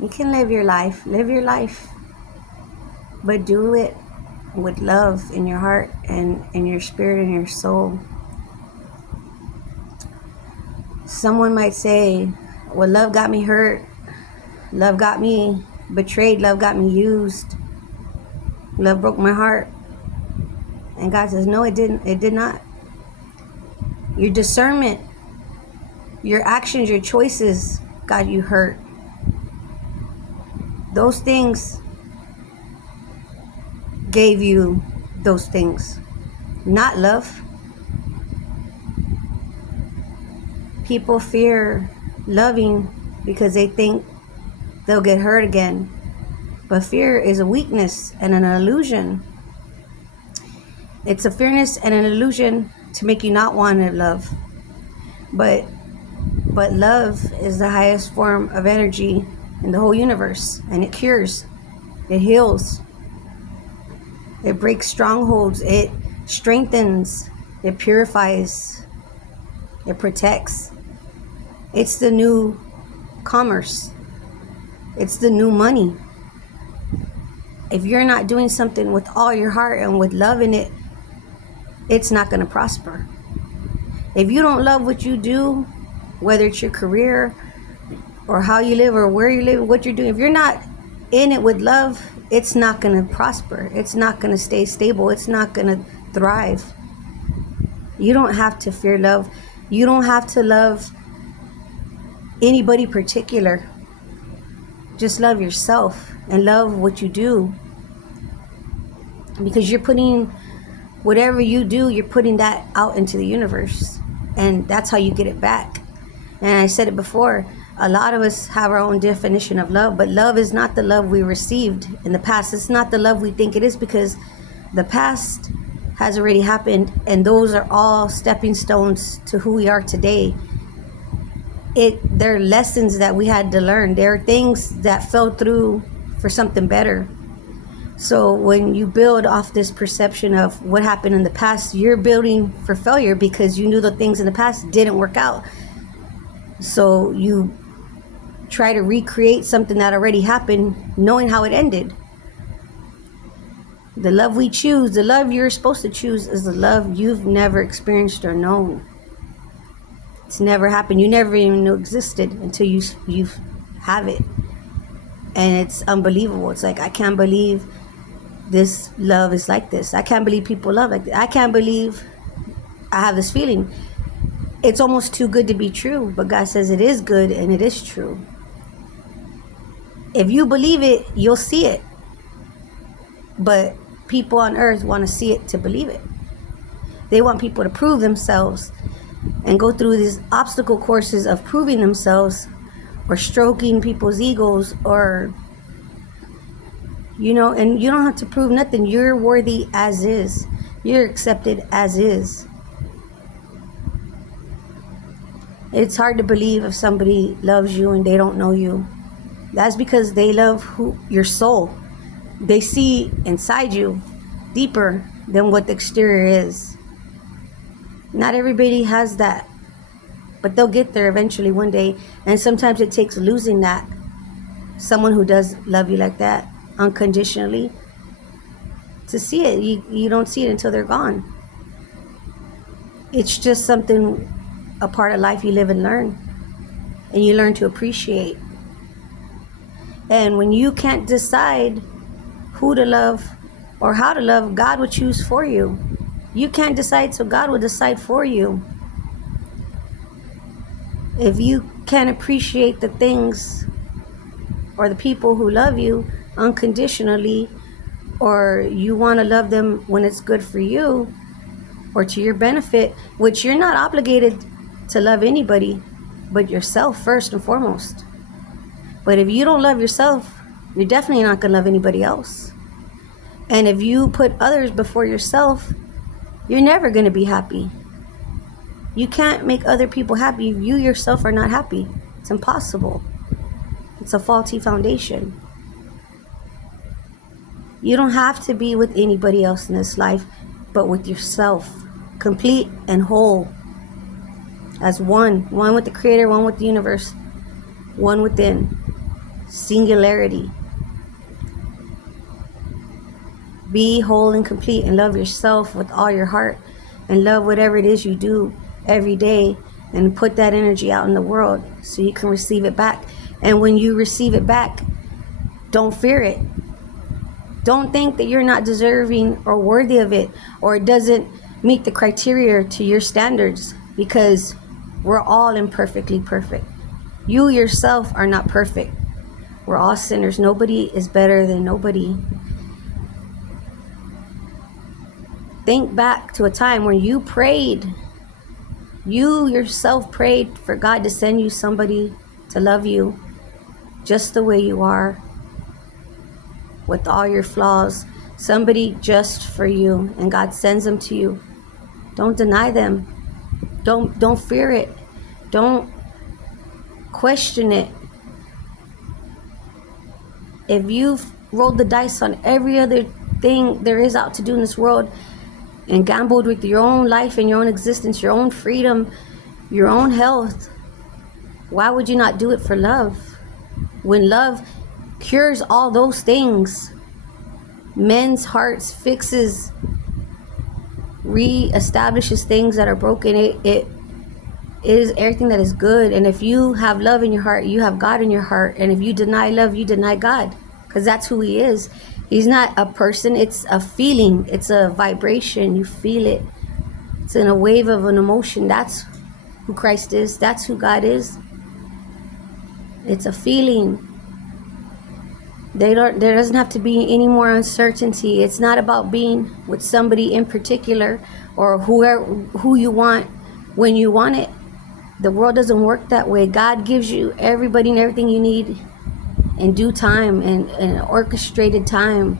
You can live your life. Live your life. But do it with love in your heart and in your spirit and your soul. Someone might say, well, love got me hurt. Love got me betrayed. Love got me used. Love broke my heart. And God says, no, it didn't. It did not. Your discernment, your actions, your choices got you hurt. Those things gave you those things, not love. People fear loving because they think they'll get hurt again. But fear is a weakness and an illusion. It's a fearness and an illusion to make you not want to love. But love is the highest form of energy in the whole universe, and it cures, it heals, it breaks strongholds, it strengthens, it purifies, it protects. It's the new commerce. It's the new money. If you're not doing something with all your heart and with love in it, it's not going to prosper. If you don't love what you do, whether it's your career or how you live or where you live, what you're doing, if you're not in it with love, it's not going to prosper. It's not going to stay stable. It's not going to thrive. You don't have to fear love. You don't have to love anybody particular. Just love yourself and love what you do. Because you're putting, whatever you do, you're putting that out into the universe. And that's how you get it back. And I said it before, a lot of us have our own definition of love, but love is not the love we received in the past. It's not the love we think it is, because the past has already happened, and those are all stepping stones to who we are today. They're lessons that we had to learn. There are things that fell through for something better. So when you build off this perception of what happened in the past, you're building for failure because you knew the things in the past didn't work out. So you try to recreate something that already happened, knowing how it ended. The love we choose, the love you're supposed to choose, is the love you've never experienced or known. It's never happened. You never even knew existed until you have it. And it's unbelievable. It's like, I can't believe this love is like this. I can't believe people love like this. I can't believe I have this feeling. It's almost too good to be true. But God says it is good and it is true. If you believe it, you'll see it. But people on earth want to see it to believe it. They want people to prove themselves and go through these obstacle courses of proving themselves or stroking people's egos, or, and you don't have to prove nothing. You're worthy as is. You're accepted as is. It's hard to believe if somebody loves you and they don't know you. That's because they love your soul. They see inside you deeper than what the exterior is. Not everybody has that, but they'll get there eventually one day. And sometimes it takes losing that, someone who does love you like that unconditionally, to see it. You don't see it until they're gone. It's just something, a part of life you live and learn, and you learn to appreciate. And when you can't decide who to love or how to love, God will choose for you. You can't decide, so God will decide for you. If you can't appreciate the things or the people who love you unconditionally, or you want to love them when it's good for you or to your benefit, which you're not obligated to love anybody but yourself first and foremost. But if you don't love yourself, you're definitely not going to love anybody else. And if you put others before yourself, you're never going to be happy. You can't make other people happy if you yourself are not happy. It's impossible. It's a faulty foundation. You don't have to be with anybody else in this life, but with yourself, complete and whole, as one with the Creator, one with the universe, one within. singularity. Be whole and complete and love yourself with all your heart, and love whatever it is you do every day, and put that energy out in the world so you can receive it back. And when you receive it back, don't fear it. Don't think that you're not deserving or worthy of it, or it doesn't meet the criteria to your standards, because we're all imperfectly perfect. You yourself are not perfect. We're all sinners. Nobody is better than nobody. Think back to a time when you prayed. You yourself prayed for God to send you somebody to love you just the way you are, with all your flaws. Somebody just for you, and God sends them to you. Don't deny them. Don't fear it. Don't question it. If you've rolled the dice on every other thing there is out to do in this world, and gambled with your own life and your own existence, your own freedom, your own health, why would you not do it for love? When love cures all those things, men's hearts, fixes, re-establishes things that are broken. It is everything that is good. And if you have love in your heart, you have God in your heart. And if you deny love, you deny God, because that's who he is. He's not a person, it's a feeling, it's a vibration. You feel it. It's in a wave of an emotion. That's who Christ is. That's who God is. It's a feeling. There doesn't have to be any more uncertainty. It's not about being with somebody in particular, or who you want when you want it. The world doesn't work that way. God gives you everybody and everything you need in due time and orchestrated time.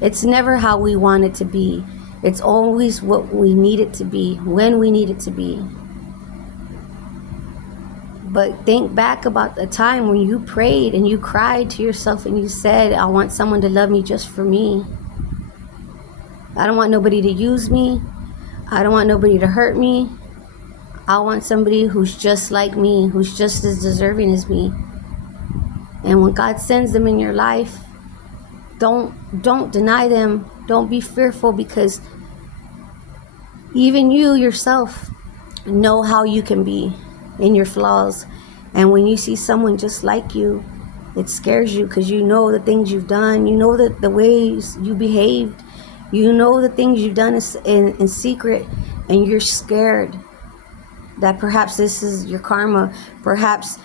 It's never how we want it to be. It's always what we need it to be, when we need it to be. But think back about the time when you prayed and you cried to yourself and you said, I want someone to love me just for me. I don't want nobody to use me. I don't want nobody to hurt me. I want somebody who's just like me, who's just as deserving as me. And when God sends them in your life, don't deny them. Don't be fearful, because even you yourself know how you can be in your flaws. And when you see someone just like you, it scares you, because you know the things you've done. You know the ways you behaved. You know the things you've done in secret, and you're scared that perhaps this is your karma. Perhaps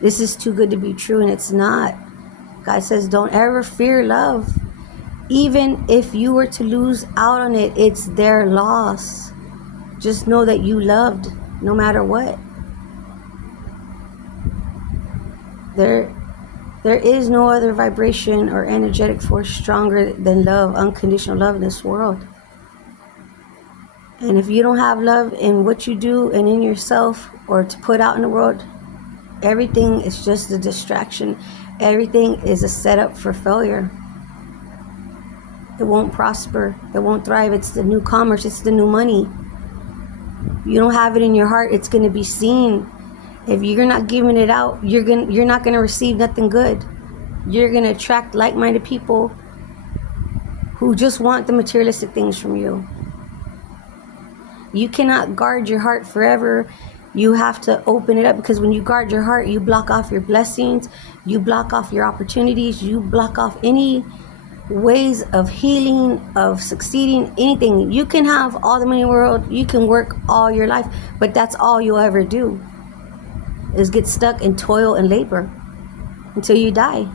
this is too good to be true, and it's not. God says, don't ever fear love. Even if you were to lose out on it, it's their loss. Just know that you loved no matter what. There is no other vibration or energetic force stronger than love, unconditional love, in this world. And if you don't have love in what you do and in yourself, or to put out in the world, everything is just a distraction. Everything is a setup for failure. It won't prosper. It won't thrive. It's the new commerce. It's the new money. You don't have it in your heart, it's going to be seen. If you're not giving it out, you're not going to receive nothing good. You're going to attract like-minded people who just want the materialistic things from you. You cannot guard your heart forever. You have to open it up, because when you guard your heart, you block off your blessings, you block off your opportunities, you block off any ways of healing, of succeeding, anything. You can have all the money in the world, you can work all your life, but that's all you'll ever do, is get stuck in toil and labor until you die.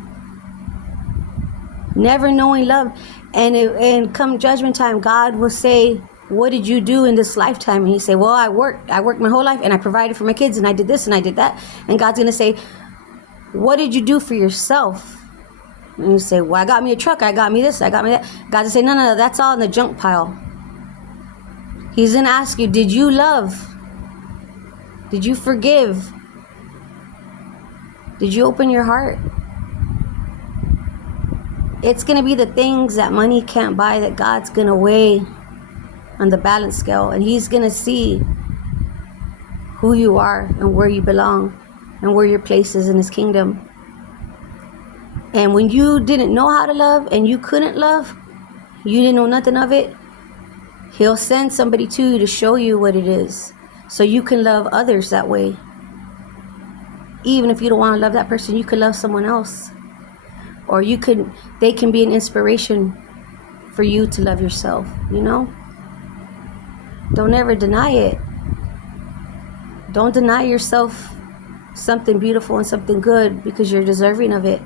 Never knowing love. And come judgment time, God will say, what did you do in this lifetime? And you say, well, I worked my whole life, and I provided for my kids, and I did this and I did that. And God's going to say, what did you do for yourself? And you say, well, I got me a truck, I got me this, I got me that. God will say, no, that's all in the junk pile. He's going to ask you, did you love? Did you forgive? Did you open your heart? It's going to be the things that money can't buy that God's going to weigh on the balance scale, and he's going to see who you are and where you belong and where your place is in his kingdom. And when you didn't know how to love and you couldn't love, you didn't know nothing of it, he'll send somebody to you to show you what it is, so you can love others that way. Even if you don't want to love that person, you can love someone else. Or they can be an inspiration for you to love yourself, you know? Don't ever deny it. Don't deny yourself something beautiful and something good because you're deserving of it.